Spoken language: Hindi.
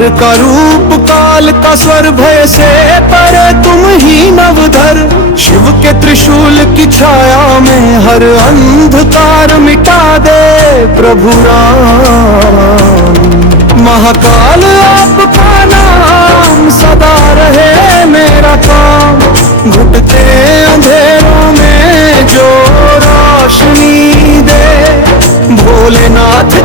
काल का रूप काल का स्वर भय से परे तुम ही नवधर। शिव के त्रिशूल की छाया में हर अंधकार मिटा दे प्रभु राम। महाकाल आपका नाम सदा रहे मेरा काम। घुटते अंधेरों में जो रोशनी दे भोलेनाथ